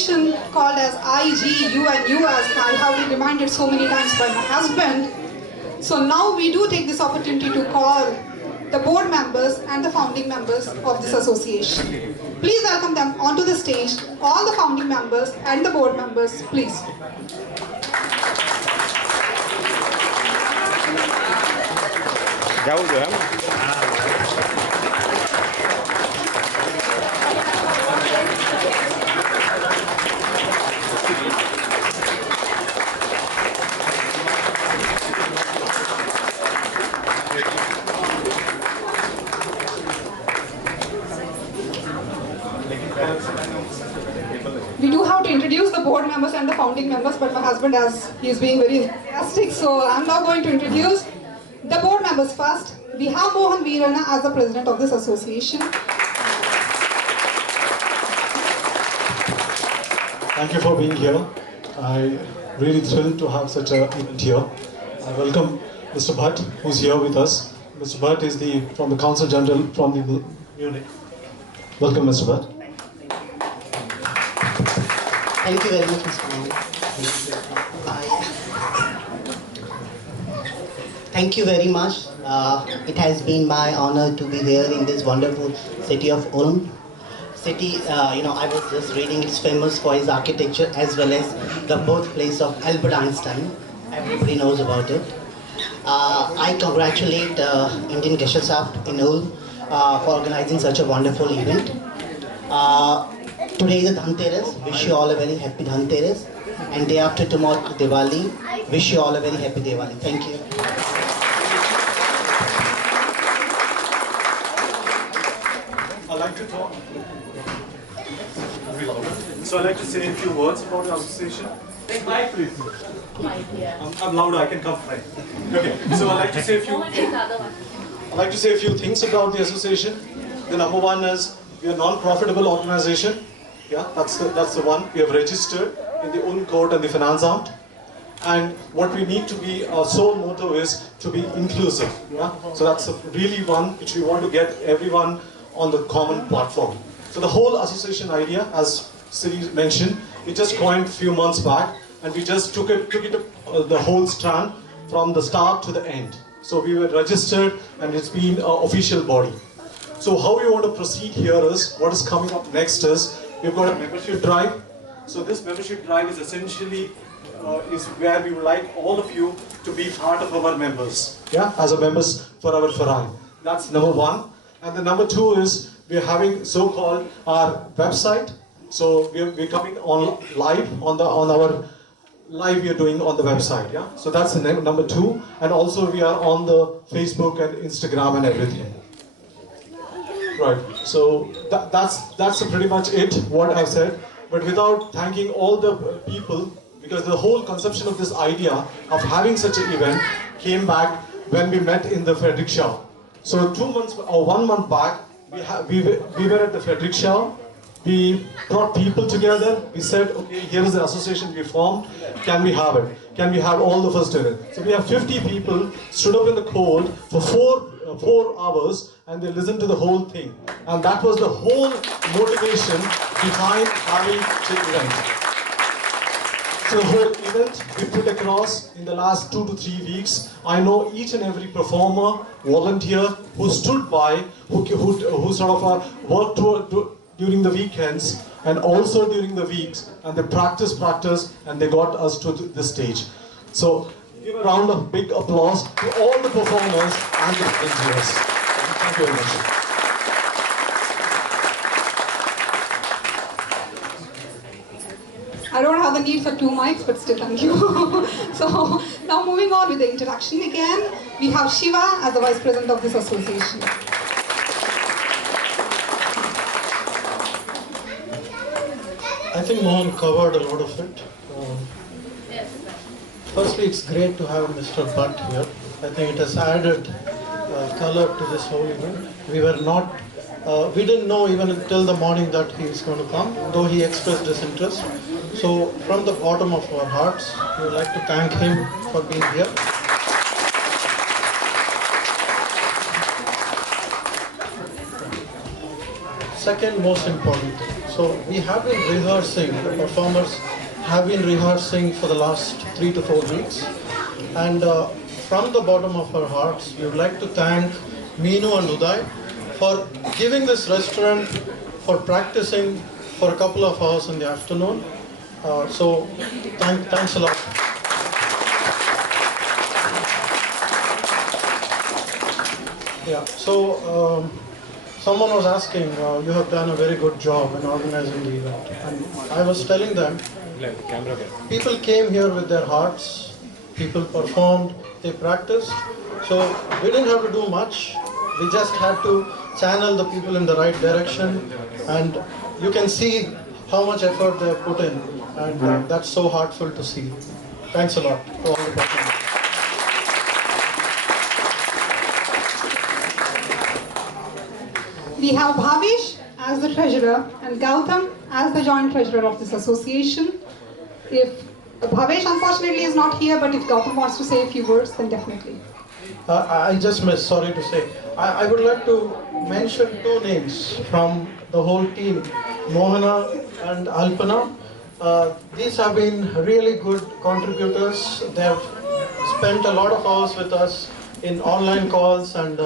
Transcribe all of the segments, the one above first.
association called as IG, you and you, as I have been reminded so many times by my husband. So now we do take this opportunity to call the board members and the founding members of this association. Please welcome them onto the stage, all the founding members and the board members, please. Jauh je, hein? We do have to introduce the board members and the founding members, but my husband, as he is being very enthusiastic, so I'm now going to introduce the board members first. We have Mohan Veerana as the president of this association. Thank you for being here. I'm really thrilled to have such an event here. I welcome Mr. Bhatt, who's here with us. Mr. Bhatt is from the Council General from the Munich. Welcome, Mr. Bhatt. Thank you very much, Mr. Mohan. Thank you very much. It has been my honor to be here in this wonderful city of Ulm. I was just reading, it's famous for its architecture as well as the birthplace of Albert Einstein. Everybody knows about it. I congratulate Indian Gesellschaft in Ulm for organizing such a wonderful event. Today is a Dhanteras. Wish you all a very happy Dhanteras. And day after tomorrow, Diwali. Wish you all a very happy Diwali. Thank you. I'd like to say a few words about the association. Take mic, please. I'm louder. I can come right. Okay. So I'd like to say a few things about the association. The number one is we are a non-profitable organization. Yeah, that's the one. We have registered in the Ulm Court and the Finance Amt. And what we need to be, our sole motto is to be inclusive. Yeah? So that's really one which we want to get everyone on the common platform. So the whole association idea, as Siri mentioned, it just coined a few months back, and we just took it the whole strand from the start to the end. So we were registered, and it's been an official body. So how we want to proceed here is, what is coming up next is, we've got a membership drive. So this membership drive is essentially is where we would like all of you to be part of our members, yeah, as a members for our Verein. That's number one. And the number two is, we're having so-called our website. So we're coming on live on our live we are doing on the website, yeah. So that's the number two, and also we are on the Facebook and Instagram and everything. Right. So that's pretty much it. What I've said, but without thanking all the people, because the whole conception of this idea of having such an event came back when we met in the Friedrichshaus. So 2 months or 1 month back, we were at the Friedrichshaus. We brought people together. We said, okay, here is the association we formed. Can we have it? Can we have all of us do it? So we have 50 people stood up in the cold for 4 hours, and they listened to the whole thing. And that was the whole motivation behind having the event. So the whole event we put across in the last 2 to 3 weeks. I know each and every performer, volunteer who stood by, who sort of worked during the weekends and also during the weeks, and they practice, and they got us to this stage. So give a round of big applause to all the performers and the volunteers. Thank you very much. I don't have the need for 2 mics, but still thank you. So now moving on with the introduction again, we have Shiva as the Vice President of this association. I think Mohan covered a lot of it. Firstly, it's great to have Mr. Bhatt here. I think it has added color to this whole event. We didn't know even until the morning that he is going to come, though he expressed his interest. So from the bottom of our hearts, we would like to thank him for being here. Second most important thing. So So we have been rehearsing, the performers have been rehearsing for the last 3 to 4 weeks. And from the bottom of our hearts, we would like to thank Meenu and Uday for giving this restaurant, for practicing for a couple of hours in the afternoon. So thanks a lot. Yeah, so someone was asking, you have done a very good job in organizing the event. And I was telling them, people came here with their hearts, people performed, they practiced. So we didn't have to do much. We just had to channel the people in the right direction. And you can see how much effort they have put in. And that's so heartful to see. Thanks a lot to all the performers. We have Bhavesh as the treasurer and Gautam as the joint treasurer of this association. If Bhavesh unfortunately is not here, but if Gautam wants to say a few words, then definitely. I just missed, sorry to say. I would like to mention 2 names from the whole team, Mohana and Alpana. These have been really good contributors. They have spent a lot of hours with us in online calls, and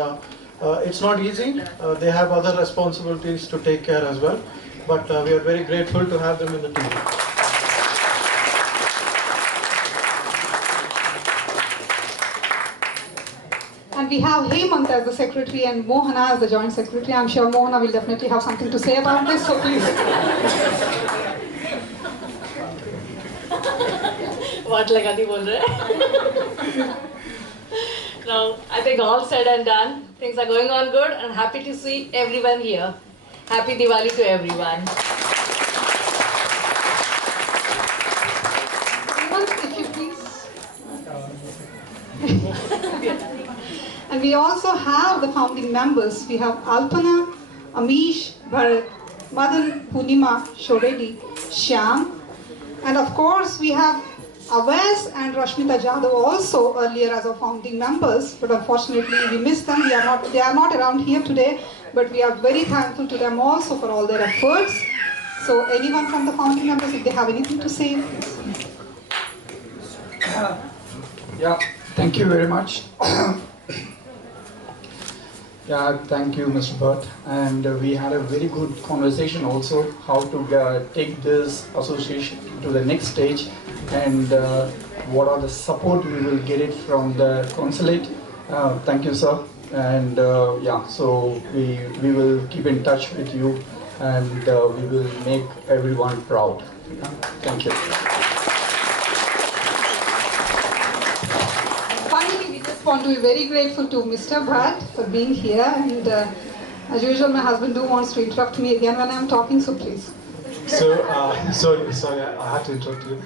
it's not easy. They have other responsibilities to take care as well. But we are very grateful to have them in the team. And we have Hemant as the secretary and Mohana as the joint secretary. I'm sure Mohana will definitely have something to say about this, so please. What lagati bol rahe? Now, I think all said and done. Things are going on good, and happy to see everyone here. Happy Diwali to everyone. Hemant, if you please. And we also have the founding members. We have Alpana, Amish, Bharat, Madan, Punima, Shoredi, Shyam. And of course, we have Avais and Rashmita Jadhav also earlier as our founding members, but unfortunately we missed them. They are not around here today, but we are very thankful to them also for all their efforts. So anyone from the founding members, if they have anything to say, please. Yeah, thank you very much. Yeah, thank you, Mr. Bhatt. And we had a very good conversation also how to take this association to the next stage, and what are the support we will get it from the consulate. Thank you, sir. And yeah, so we will keep in touch with you, and we will make everyone proud. Thank you. Finally, we just want to be very grateful to Mr. Bhatt for being here, and as usual, my husband wants to interrupt me again when I'm talking, so please. So, sorry, I had to interrupt you.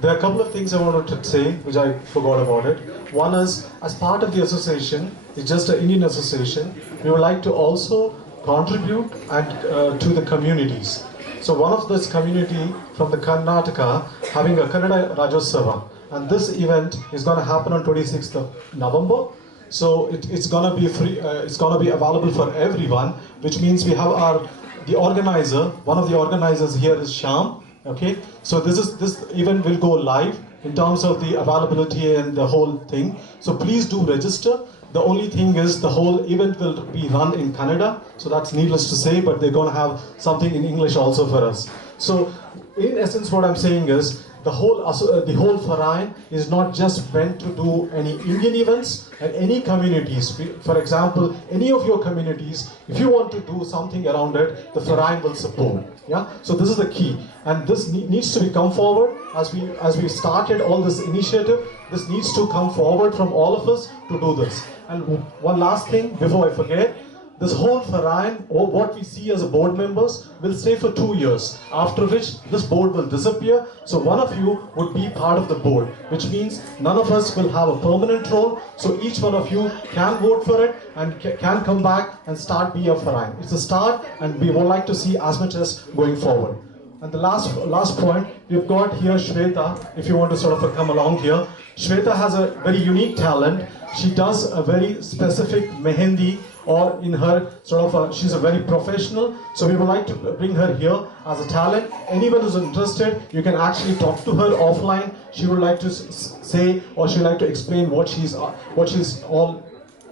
There are a couple of things I wanted to say, which I forgot about it. One is, as part of the association, it's just an Indian association, we would like to also contribute to the communities. So one of this community from the Karnataka having a Kannada Rajyotsava, and this event is going to happen on 26th of November. So it's going to be free. It's going to be available for everyone, which means we have the organizer. One of the organizers here is Shyam. Okay, so this event will go live in terms of the availability and the whole thing. So please do register. The only thing is the whole event will be run in Kannada, so that's needless to say, but they're going to have something in English also for us. So in essence, what I'm saying is the whole Farain is not just meant to do any Indian events and any communities. For example, any of your communities, if you want to do something around it, the Farain will support. Yeah. So this is the key, and this needs to be come forward as we started all this initiative. This needs to come forward from all of us to do this. And one last thing before I forget. This whole Farain, or what we see as a board members, will stay for 2 years, after which this board will disappear. So one of you would be part of the board, which means none of us will have a permanent role. So each one of you can vote for it and can come back and start be a Farain. It's a start, and we would like to see as much as going forward. And the last point, we've got here Shweta, if you want to sort of come along here. Shweta has a very unique talent. She does a very specific mehendi, or in her sort of, she's a very professional. So we would like to bring her here as a talent. Anyone who's interested, you can actually talk to her offline. She would like to say, or she'd like to explain what she's all,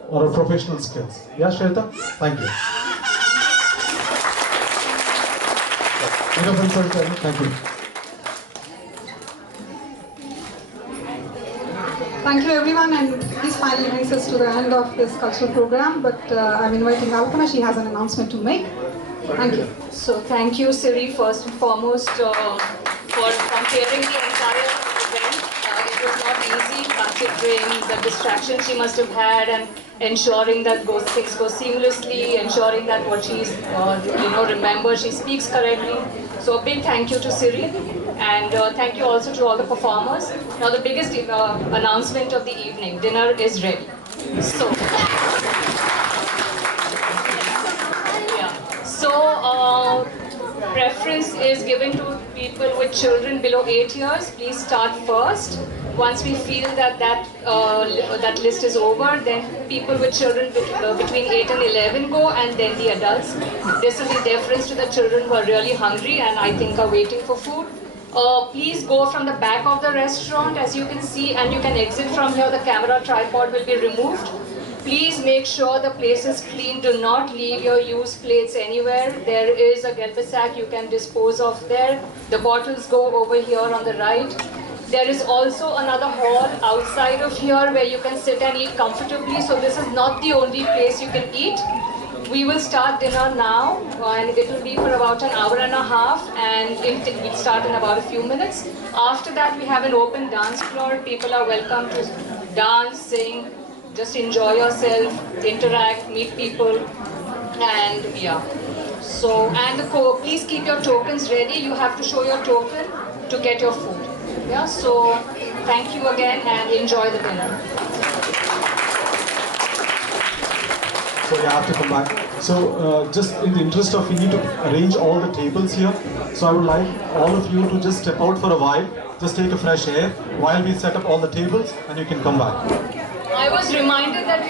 or her professional skills. Yeah, Shweta? Thank you. Thank you. Thank you everyone, and this finally brings us to the end of this cultural program, but I'm inviting Alpana, she has an announcement to make. Thank you. So thank you, Siri, first and foremost, for comparing the entire event. It was not easy considering the distraction she must have had and ensuring that things go seamlessly, ensuring that what she's, remember, she speaks correctly. So a big thank you to Siri, and thank you also to all the performers. Now the biggest announcement of the evening, dinner is ready. So, preference is given to people with children below 8 years. Please start first. Once we feel that list is over, then people with children between 8 and 11 go, and then the adults. This is in deference to the children who are really hungry and I think are waiting for food. Please go from the back of the restaurant, as you can see, and you can exit from here. The camera tripod will be removed. Please make sure the place is clean. Do not leave your used plates anywhere. There is a gelbe sack you can dispose of there. The bottles go over here on the right. There is also another hall outside of here where you can sit and eat comfortably. So this is not the only place you can eat. We will start dinner now, and it will be for about an hour and a half, and we'll start in about a few minutes. After that, we have an open dance floor. People are welcome to dance, sing, just enjoy yourself, interact, meet people, and yeah. So, and please keep your tokens ready. You have to show your token to get your food. Yeah, so thank you again and enjoy the dinner. Sorry, I have to come back. So, just in the interest of, we need to arrange all the tables here. So I would like all of you to just step out for a while, just take a fresh air while we set up all the tables, and you can come back. I was reminded that we